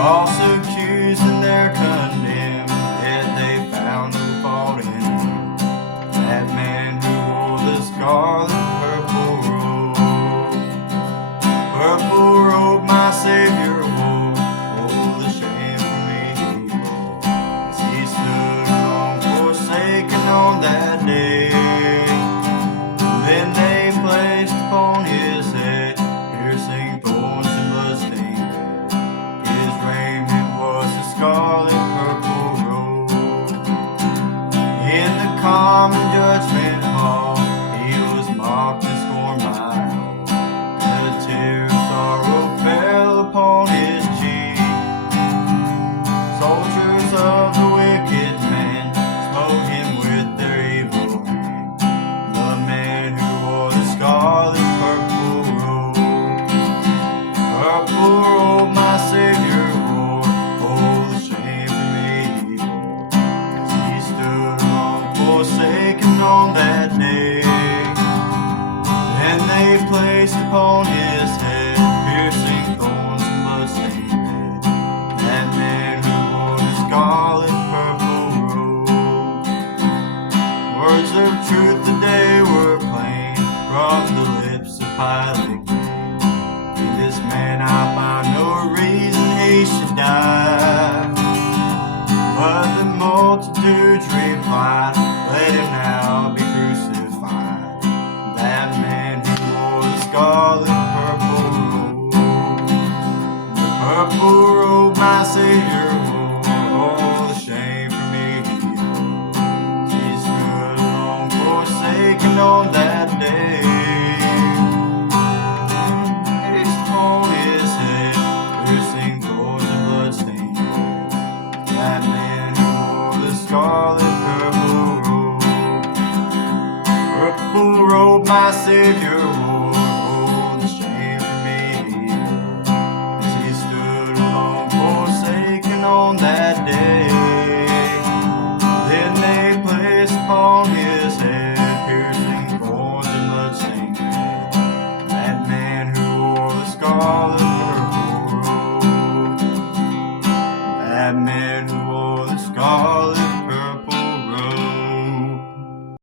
false accused and they're condemned, yet they found no fault in him. That man who wore the scarlet purple robe, my Savior wore. Oh, the shame for me he bore, as he stood alone forsaken on that day. Then they placed upon his head piercing thorns and blood-stained red. His raiment was a scarlet purple robe. In the common judgment hall, he was mocked and scorned by all. And a tear of sorrow fell upon his cheek. Soldiers of the wicked man smote him with their evil hand. The man who wore the scarlet purple robe, my Savior wore. Oh, the shame for me he bore, as he stood alone forsaken on that day. And they placed upon his head piercing thorns and blood-stained red. That man who wore the scarlet purple robe. Words of truth today were plain from the lips of Pilate. In this man I find no reason he should die. But the multitudes replied, let him now be crucified. That man who wore the scarlet purple robe, my Savior